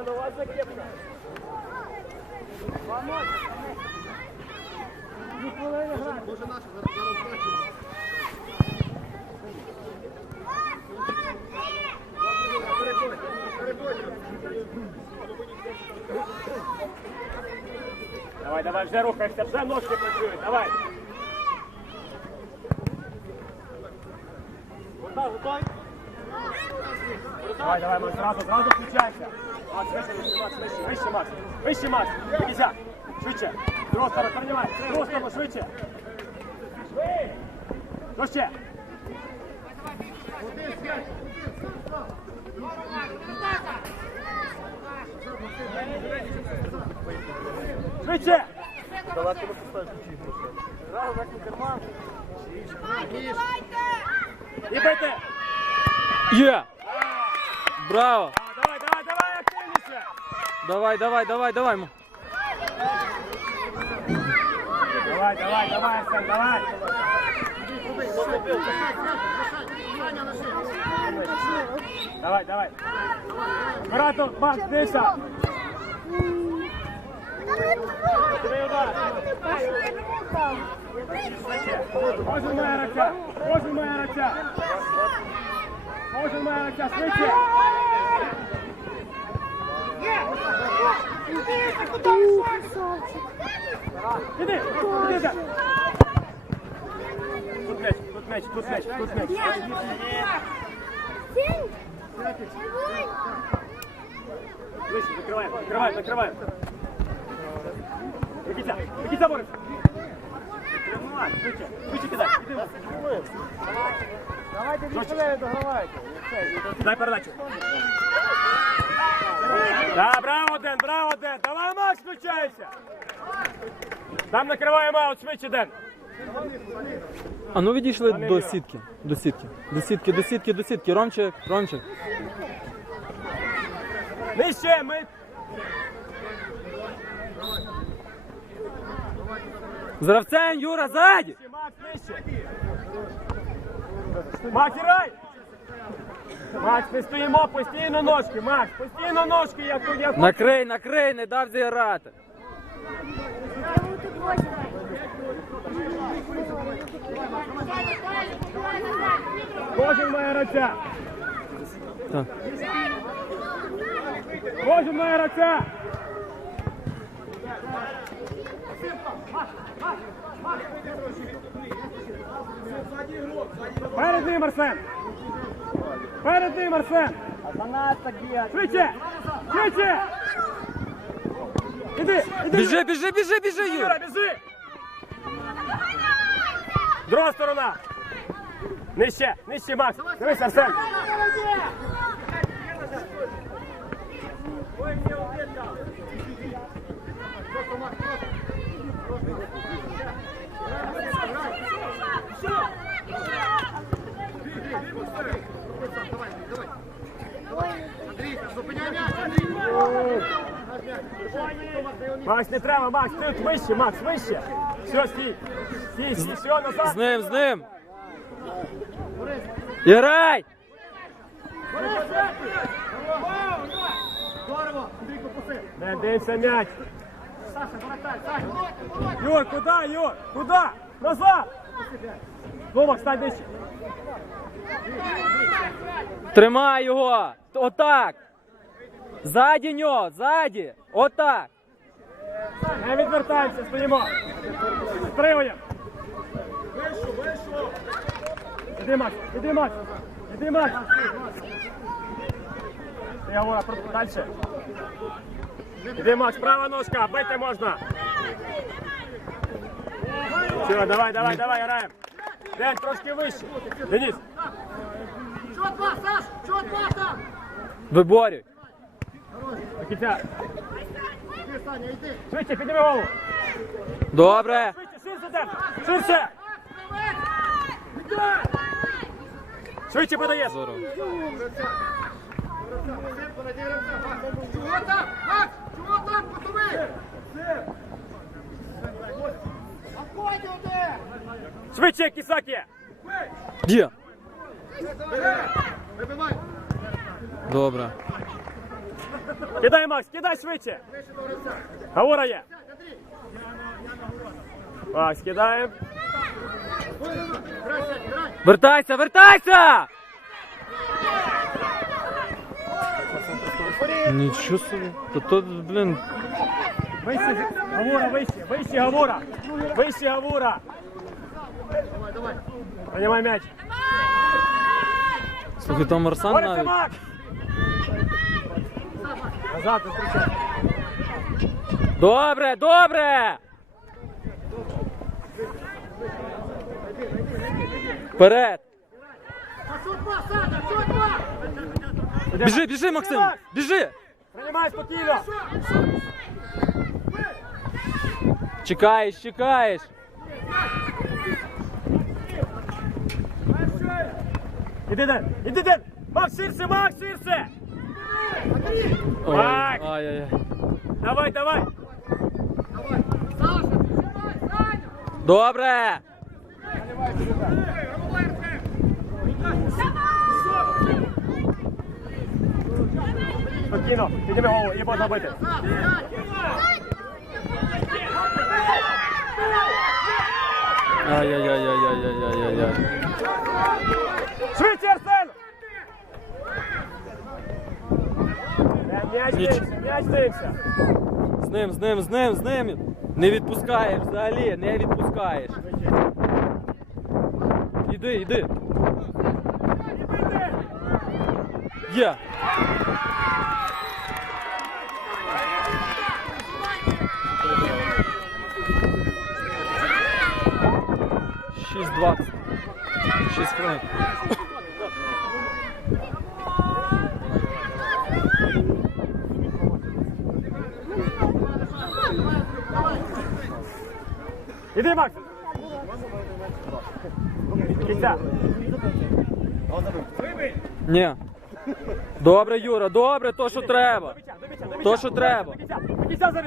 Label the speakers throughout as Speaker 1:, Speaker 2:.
Speaker 1: Іван, у вас закипка.
Speaker 2: Може наша зараз бачимо.
Speaker 1: Давай, давай, вже рухаєшся, вже ножки працюють, давай. Готов, готовий? Давай, давай, Макс, зразу, зразу включайся. Макс, вище, вище, Макс, вище, вище, Макс. Вище, Макс, Бігіся. Швидше. Другу сторону, піднімай. Другу сторону, швидше. Що ще? Швидше. І бити.
Speaker 3: Є! Браво!
Speaker 1: А, Давай, давай, давай, активніше.
Speaker 3: Давай, давай, давай, давай.
Speaker 1: Давай, давай, давай, Арсен, давай. Давай, давай. Аккуратно, Макс, удар. Кожен має гравця. Кожен має гравця. Кожен має гравця. Швидше. Іди, іди. Тут м'яч, тут м'яч, тут м'яч, тут м'яч. Вище, закриваємо, закриваємо, закриваємо. Никита, Никита Борис. Тримай, швидше, кидай. Іди.
Speaker 4: Давайте дві.
Speaker 1: Дай передачу. Да, браво, Ден, браво, Ден. Давай, Макс, включайся. Там накриваємо аут, швидше, Ден.
Speaker 3: А ну відійшли до сітки. До сітки. До сітки, до сітки, до сітки. Ромчик, Ромчик.
Speaker 1: Нижче, ми...
Speaker 3: З гравцем, Юра, ззаді!
Speaker 1: Макс, нижче. Макс, грай! Макс, ми стоїмо постійно ножки, Макс, постійно ножки, як тут, як
Speaker 3: Накрий, накрий, не дав зіграти.
Speaker 1: Кожен має гравця.
Speaker 3: Так.
Speaker 1: Кожен має гравця. Перед ним, Арсен. Перед ним, Арсен. Швидше. Швидше. Іди, іди.
Speaker 3: Біжи, біжи, біжи, біжи,
Speaker 1: Юра, біжи. Друга сторона. Нижче, нижче, Макс. Дивись, Арсен.
Speaker 2: Андрій, зупиняй м'яч, Андрій!
Speaker 1: Макс, не треба, Макс, ти вище, Макс, вище. Все, стій. Стій, стій, все,
Speaker 3: З ним, з ним! Іграй!
Speaker 2: Здорово! Андрійко, паси!
Speaker 1: Не дився м'яч.
Speaker 2: Саша, воротай, Саша!
Speaker 1: Юр, куди, Юр? Куди? Назад. Вова, стань нижче.
Speaker 3: Тримай його! Отак! Ззаді нього, ззаді! Отак!
Speaker 1: Не відвертаємося, стоїмо. Стримуємо. Вийшов, вийшов. Іди, Макс, іди, Макс. Іди, Макс. Ти, Авора, далі. Іди, Макс, права ножка, бити можна. Все, давай, давай, давай, граємо. День, трошки вище. Денис,
Speaker 2: Чого два, Саш? Чого два там?
Speaker 3: Виборюй!
Speaker 1: До кінця. Швидше, підніми голову.
Speaker 3: Добре!
Speaker 1: Швидше, ширше. Ширше. Швидше.
Speaker 3: Здорово.
Speaker 2: Макс! Чого там? Макс! Чого там?
Speaker 1: Швидше, Кісакі.
Speaker 3: Є! Добре.
Speaker 1: Кидай, Макс, кидай швидше. Гавора є. Макс, кидаємо.
Speaker 3: Вертайся, вертайся! Нічого собі. Та то, блін,
Speaker 1: Вище, Гавора, вище, вище, Гавора. Вище, Гавора. Принимай м'яч.
Speaker 3: слухай, там Марсан
Speaker 1: Борися,
Speaker 3: навіть.
Speaker 1: Назад, зустрічай.
Speaker 3: Добре, добре! Вперед!
Speaker 1: Іди,
Speaker 3: Біжи, біжи, Максим! Біжи!
Speaker 1: Принимай спокійно.
Speaker 3: Чекаєш, чекаєш!
Speaker 1: Іди, іди, Ден. Макс, ширше, Макс, ширше.
Speaker 3: Ой,
Speaker 1: Макс.
Speaker 3: Ай-яй-яй.
Speaker 1: Давай, давай.
Speaker 2: Давай, Саша, прижимай, Саня!
Speaker 3: Добре!
Speaker 1: Спокійно, підніми голову і можна бити.
Speaker 3: Ай-яй-яй-яй-яй-яй-яй-яй.
Speaker 1: Швидше, Арсен! Е, М'яч м'яч дивимося.
Speaker 3: З ним, з ним, з ним, з ним. Не відпускаєш взагалі, не відпускаєш. Іди, іди. Є. Шість двадцять. Шість хвилин.
Speaker 1: Іди, Макс. Кінця.
Speaker 3: Ні. Добре, Юра, добре, то, що треба. То, що треба.
Speaker 1: До кінця, до.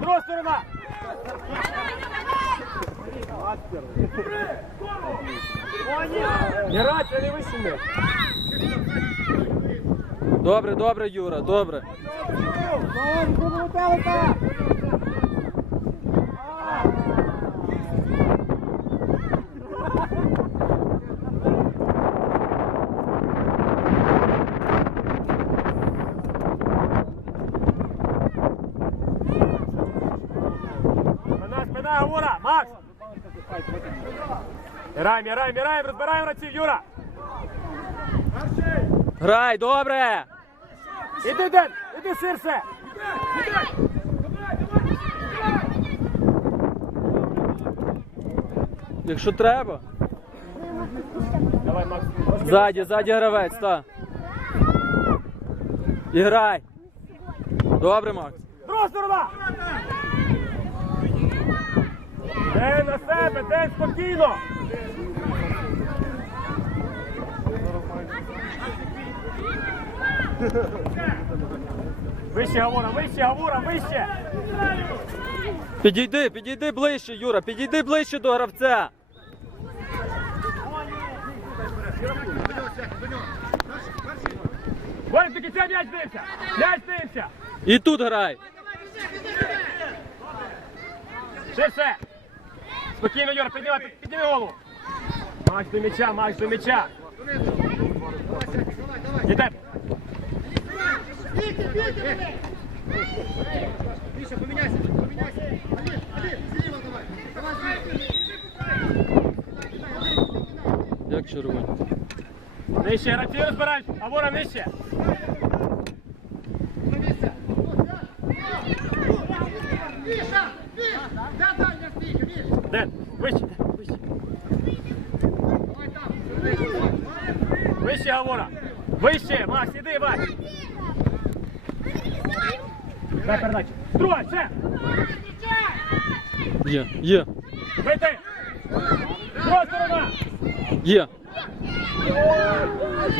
Speaker 1: Друга сторона. Не рать, не висіли.
Speaker 3: Добре, добре, Юра, добре.
Speaker 1: Спина, спина, Гавора, Макс! Граємо, граємо, граємо, розбираємо рацію, Юра!
Speaker 3: Грай, добре!
Speaker 1: Іди, Ден, іди ширше!
Speaker 3: Якщо треба.
Speaker 1: Давай, Макс.
Speaker 3: Ззаді, ззаді гравець, та. І грай. Добре, Макс.
Speaker 1: Друга сторона! Ден на себе, Ден спокійно! Вище, Гавора, вище, Гавора, вище!
Speaker 3: Підійди, підійди ближче, Юра, підійди ближче до гравця.
Speaker 1: Борис, до кінця м'яч дився! М'яч дився!
Speaker 3: І тут грай.
Speaker 1: Ширше! Спокійно, Юра, піднімай, підніми голову! Макс до м'яча, Макс до м'яча! Іде!
Speaker 2: Бійте, бійте мене! Міша, поміняйся, поміняйся! Один, один, давай!
Speaker 3: Як червоні.
Speaker 1: Нижче, гравці розбирають! Авора нижче!
Speaker 2: Міша! Міша! Де дальня стійка, Міша?
Speaker 1: Ден, вище, вище!
Speaker 2: Давай там!
Speaker 1: Вище, Гавора! Вище, Макс, іди, Вась! Дай передачу! Друга, ще!
Speaker 3: Є, є,
Speaker 1: Бити! Друга сторона!
Speaker 3: є.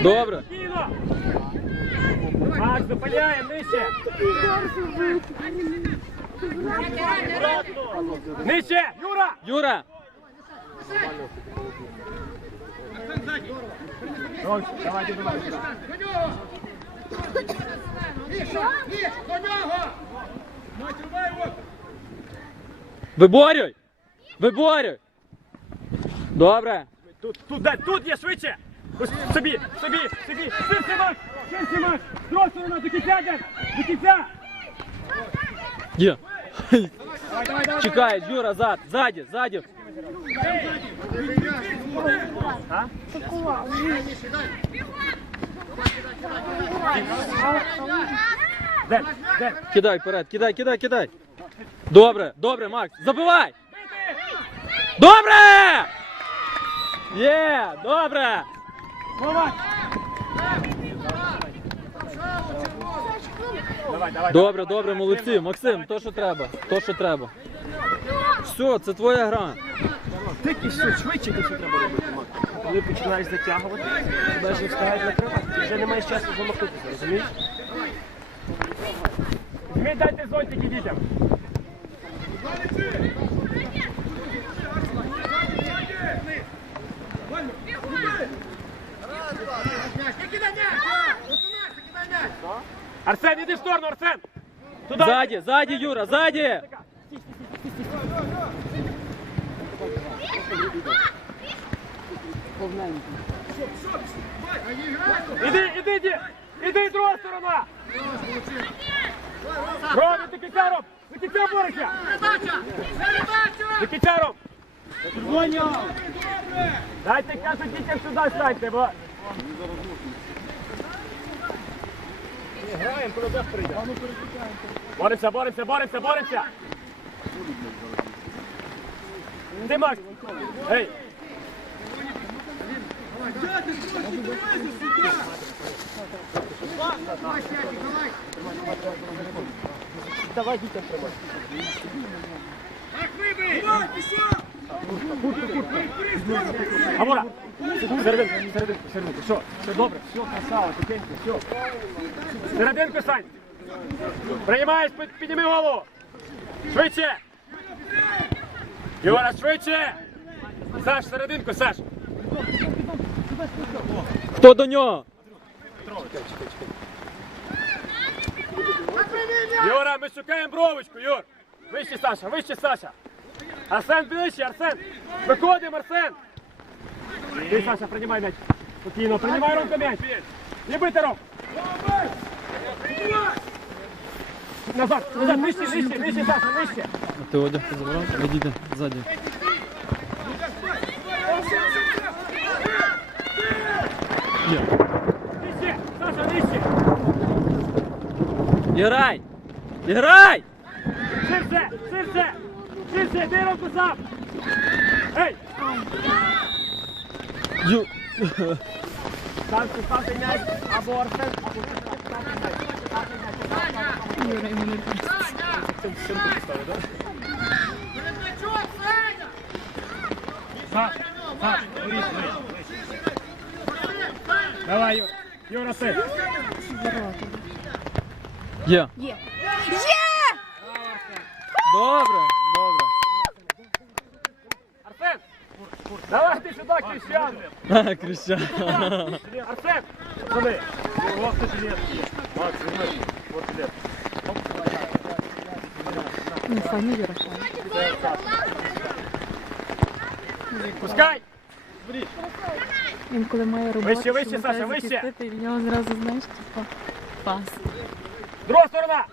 Speaker 3: Добре.
Speaker 1: Спокійно! Макс, зупиняємо, нижче! Нижче! Юра!
Speaker 3: Юра!
Speaker 1: Давайте, давайте.
Speaker 2: До
Speaker 3: Виборюй! Виборюй! Добре!
Speaker 1: Тут, тут, дай, тут є швидше! Ось собі, собі, собі! Швидше, Макс! Швидше, Макс! Трохи вона до кінця, дядь! До кінця!
Speaker 3: Є! Чекай, Юра, зад, ззаді, ззаді.
Speaker 1: А?
Speaker 3: Кидай вперед, кидай, кидай, кидай. Добре, добре, Макс, забивай! Добре! Є, добре! Добре, добре, молодці. Максим, то, що треба, то, що треба. Все, це твоя гра.
Speaker 1: І все, швидше що треба робити, Макс. Коли починаєш затягувати, не встигаєш накривати, ти вже не маєш часу замахнутися, розумієш? Вмій дайте зонтики дітям. Арсен, іди в сторону, Арсен! Туди!
Speaker 3: Ззаді, ззаді, Юра, ззаді!
Speaker 1: Іди, іди, іди! Іди, друга сторона! Ромі, до кінця, Ром! До кінця борися!
Speaker 2: Передача! Передача!
Speaker 1: До! Дайте кажу дітям сюди станьте, бо... Граємо, коли дощ прийде. Боремося, боремося, боремося, боремося! Ти, Макс!
Speaker 2: Давай, давай!
Speaker 1: Давай дітям серединку, серединку. Все, добре, все, красава, тихенько, все. Серединку, Сань. Приймаєш, під- підніми голову. Швидше. Юра, швидше. Саш, серединку, Саш.
Speaker 3: Хто до нього?
Speaker 1: Юра, ми шукаємо бровочку, Юр. Вище, Саша, вище, Саша. Арсен, ближче, Арсен. Виходимо, Арсен. Ти, Саша, приймай м'яч. Спокійно, приймай руку м'яч. Не бити, Ром. Назад, назад, нижче, нижче, нижче, Саша, нижче.
Speaker 3: Ти одяг забрав? Відійди, ззаді. Є.
Speaker 1: Нижче, Саша, нижче.
Speaker 3: Іграй! Іграй!
Speaker 1: Ширше, ширше, ширше, ти руку сам. Ей,
Speaker 3: Ю...
Speaker 1: сам ставте м'яч, або Арсен, або ти ставте м'яч. Ставте м'яч.
Speaker 2: Саня!
Speaker 1: Давай, Юра, ти.
Speaker 3: Є.
Speaker 5: Є.
Speaker 3: Добре, добре.
Speaker 1: Арсен! Давай ти сюди, Крістіану!
Speaker 3: Ха, Кріща.
Speaker 1: Арсен! Пацани! Вот ти жилет є. Макс, візьми. Вот жилет.
Speaker 5: Ну, файно.
Speaker 1: Пускай!
Speaker 5: Він коли має роботу,
Speaker 1: Вище, вище,
Speaker 5: що
Speaker 1: Саша,
Speaker 5: треба
Speaker 1: вище.
Speaker 5: і в нього зразу, знаєш, типа, пас.
Speaker 1: Друга сторона!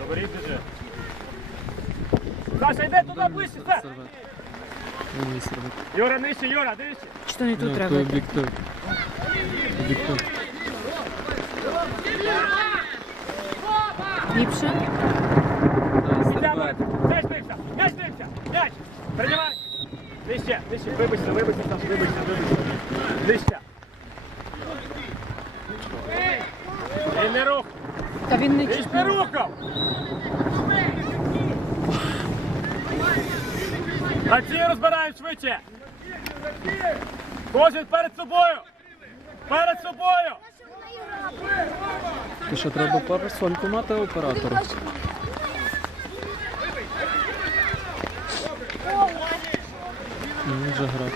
Speaker 1: Говори, біжи. Саша, йди туди ближче!
Speaker 3: Сервет. Ой, сервет.
Speaker 1: Юра, нижче, Юра, дивіться.
Speaker 5: Чи то не тут
Speaker 3: Ну,
Speaker 5: треба?
Speaker 3: то
Speaker 5: йти?
Speaker 3: об'єктив. Об'єктив.
Speaker 5: Ліпше?
Speaker 1: М'яч дився, м'яч дився, м'яч! Приймай! Нижче, нижче, вибачте, вибачте, вибачте, вибачте. Нижче.
Speaker 3: що треба парасольку мати оператору. Ну, Він вже грав.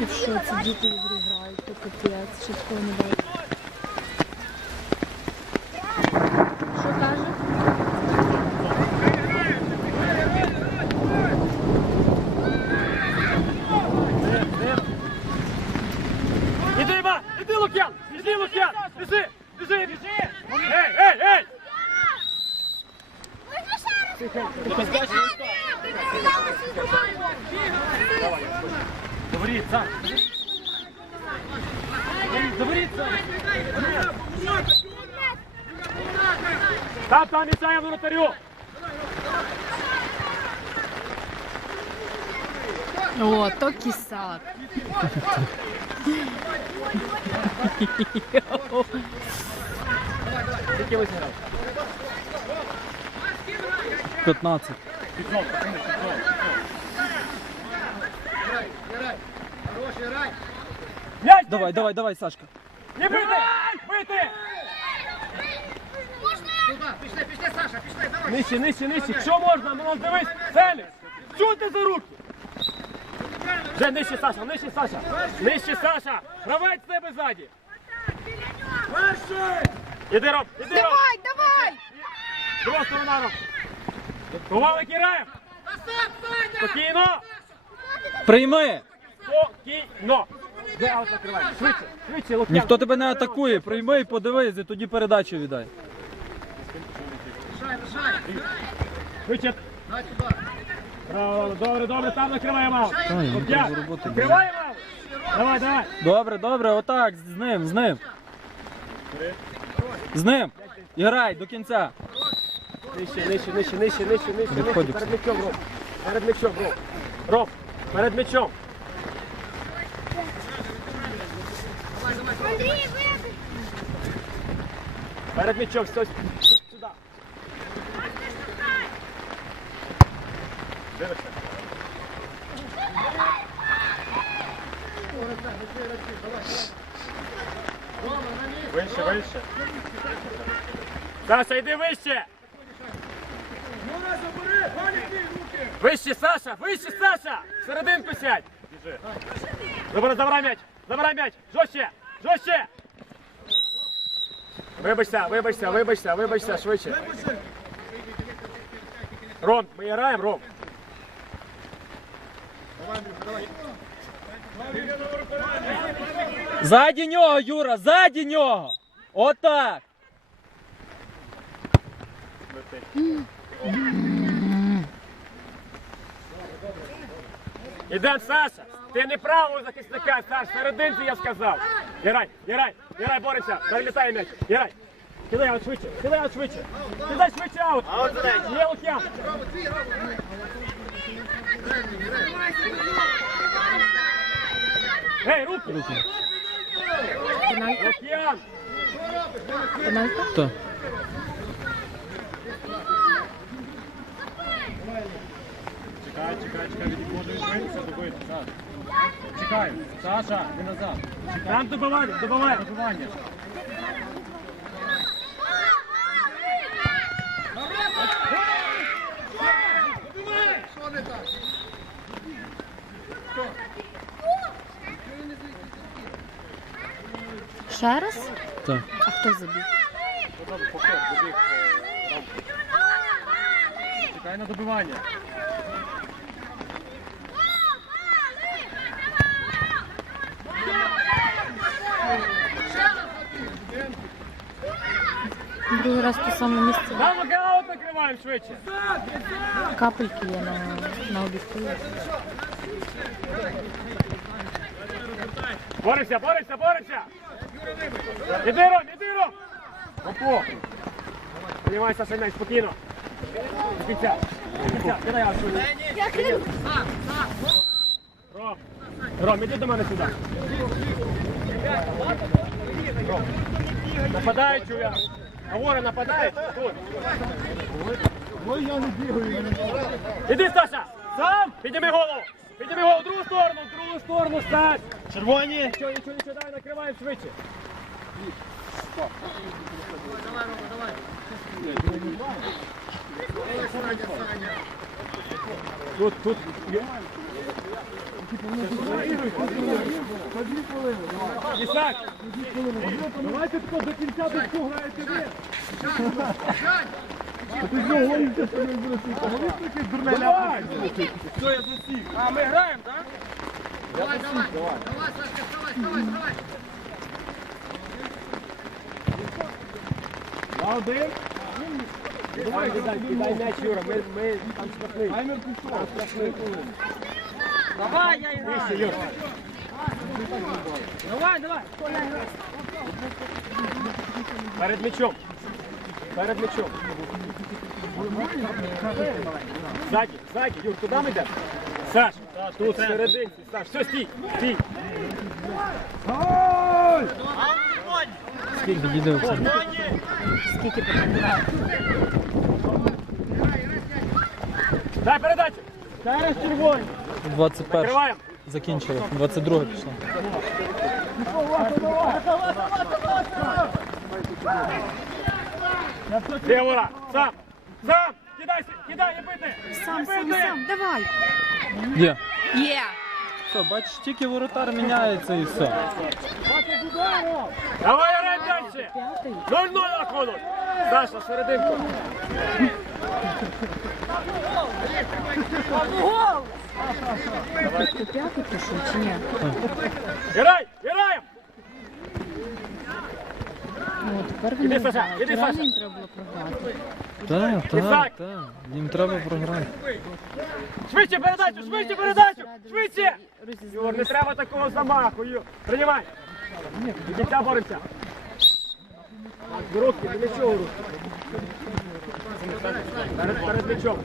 Speaker 5: І що, ці діти ігри грають, то капець, що такого не
Speaker 1: бачить.
Speaker 3: 15.
Speaker 2: 15,
Speaker 1: 15.
Speaker 3: Давай, давай, давай, Сашка.
Speaker 1: Не бити! Бити!
Speaker 2: Можна? Пішли, пішли, Саша, пішли, давай.
Speaker 1: ниші, ниші. нижче. Що можна? Ну, дивись. Целі. Що ти за руки? Вже нижче, Саша, нижче, Саша. Нижче, Саша. Гравець з тебе ззаді. Іди, Ром, іди, Ром.
Speaker 5: Давай, давай!
Speaker 1: Друга сторона, Ром. Ковалик Іраєв. Спокійно.
Speaker 3: Прийми!
Speaker 1: Спокійно. Де аут накриває? Швидше, швидше, Лук'ян.
Speaker 3: Ніхто тебе не атакує. Прийми і подивись, і тоді передачу віддай.
Speaker 1: Швидше. Браво, добре, добре, там накриваємо.
Speaker 3: Та,
Speaker 1: Лук'ян,
Speaker 3: треба роботи
Speaker 1: накриваємо. Давай, давай.
Speaker 3: Добре, добре, отак, з ним, з ним. З ним. І грай до кінця.
Speaker 1: Нижче, нижче, нижче, нижче, нижче, нижче, нижче. Перед м'ячом, Ром. Перед м'ячом, Ром. Ром, перед м'ячом. Перед м'ячом, стой. Сюди. Дивишся. Вище, вище. Саша, йди вище. Вище, Саша, вище, Саша! Серединку сядь! Біжи. Добре, забирай м'яч! Забирай м'яч! Жорстче! Жорстче! Вибачся, вибачся, вибачся, вибачся, швидше. Ром, ми граємо, Ром.
Speaker 3: Ззаді нього, Юра, ззаді нього. Отак.
Speaker 1: Ідем, Саша! Ти не правого захисника, Саш, серединці я сказав. Герай, герай, герай, бореться, перелітає м'яч. Герай. Кидай аут швидше, кидай аут швидше. Кидай швидше аут. Є Лук'ян. Гей, руки.
Speaker 5: Пеналька?
Speaker 1: Лук'ян.
Speaker 5: Пеналька?
Speaker 3: Так.
Speaker 1: Чекай, чекай, чекай, відходжу швидше, добити, Саша. Чекай, Саша, не назад. Чекай. Там добивання, добивання. Добивання.
Speaker 2: Що не так?
Speaker 5: Ще раз?
Speaker 3: Так.
Speaker 5: А хто забіг?
Speaker 1: Чекай на добивання.
Speaker 5: Другий раз те саме місце.
Speaker 1: Там нокаут накриваємо швидше.
Speaker 5: Капельки є на, на обістові.
Speaker 1: Бореться, бореться, бореться. Іди, Ром, іди, Ром. Опо. Піднімай, Саша, спокійно. До кінця. До кінця. Кидай аут швидше. Ром, Ром, іди до мене сюди. Ром. Нападають, чуя. Говори, нападають. Тут.
Speaker 2: Ой, я не бігаю.
Speaker 1: Іди, Саша! Сам! Підніми голову! Підніми голову в другу сторону, в другу сторону стань! Червоні! Нічого, нічого, нічого, давай накриваємо швидше.
Speaker 2: Саня, Саня.
Speaker 1: Тут, тут. Ісак! Давайте до кінця дочку граєте ви. Давай! Що я засів? А ми граємо, так?
Speaker 2: Давай, давай, давай, Сашка, вставай, вставай, вставай.
Speaker 1: На один. Давай, кидай, кидай м'яч, Юра, ми, ми там штрафний. Таймер пішов. Штрафний.
Speaker 4: Давай, я играю.
Speaker 1: Вище, Юра.
Speaker 4: Давай, давай.
Speaker 1: Перед м'ячом. Перед м'ячом. Ззаді, ззаді, Юр, куди ми йдемо? Саш, тут всерединці, Саш, все, стій, стій.
Speaker 3: Скільки їде оце?
Speaker 1: Дай передачу.
Speaker 4: Зараз червоний.
Speaker 3: 21
Speaker 1: Триваємо.
Speaker 3: закінчили. 22 пішло.
Speaker 1: Лівора, сам, сам, кидай, кидай, не бити.
Speaker 5: Сам, сам, сам, давай.
Speaker 3: Є.
Speaker 5: Є.
Speaker 3: Все, бачиш, тільки воротар міняється і все.
Speaker 1: Давай, грай далі. 0-0 рахунок. Саша, серединку.
Speaker 5: Ти п'ятий пішов чи ні?
Speaker 1: Грай, граємо.
Speaker 5: Ну, тепер вони грають. Реально їм треба було програти.
Speaker 3: Так, так, так. Їм треба програти.
Speaker 1: Швидше передачу, швидше передачу, швидше. Юр, не треба такого замаху, Юр. Приймай. До кінця боремося. Так, з руки, до нічого руки. Перед, перед м'ячом.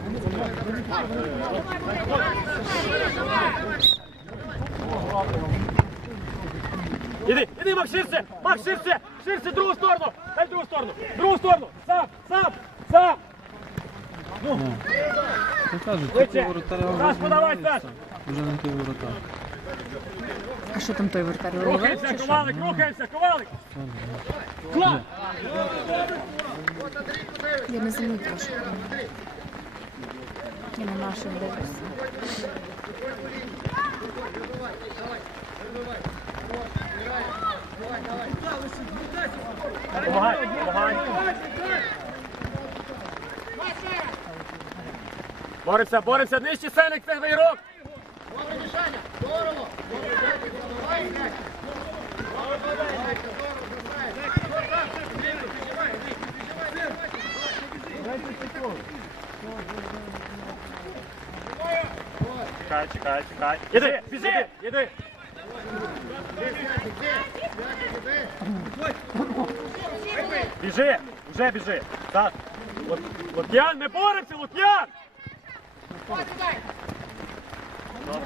Speaker 1: Іди, іди, Макс, ширше, Макс, ширше, ширше, другу сторону, дай другу сторону, другу сторону, сам, сам, сам.
Speaker 3: Я кажу, тільки
Speaker 1: Вище.
Speaker 3: воротар
Speaker 1: Саш, подавай,
Speaker 3: міняється. Вже не той воротар.
Speaker 5: А що там той вратар ловив
Speaker 1: Рухаємося,
Speaker 5: чи що?
Speaker 1: ковалик, рухаємося, ковалик. Клас!
Speaker 5: Я не замітила, що. Я на наших дивлюся.
Speaker 1: Помагай, помагай. Бореться, бореться, нижче Сеник, це ігрок.
Speaker 2: Добре, Мішаня, здорово.
Speaker 1: Чекай, чекай, чекай. Іди, біжи, іди. Біжи, вже біжи. Так. Лук- Лук'ян, ми боремося, Лук'ян!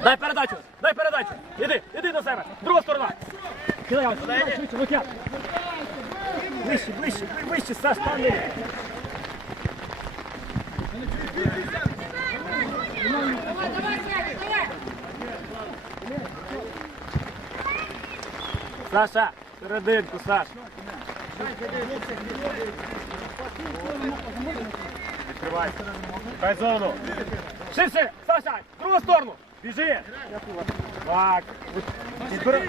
Speaker 1: Дай передачу, дай передачу. Іди, іди до себе. Друга сторона. Кидай, Лук'ян. Ближче, ближче, вище, Саш, там Саша, серединку, Саш. Відкривай. Хай зону. Ширше, Саша, в другу сторону. Біжи. Так. Відбирай.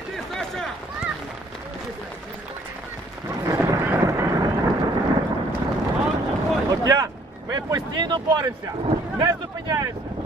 Speaker 1: Лук'ян, ми постійно боремося. Не зупиняємося.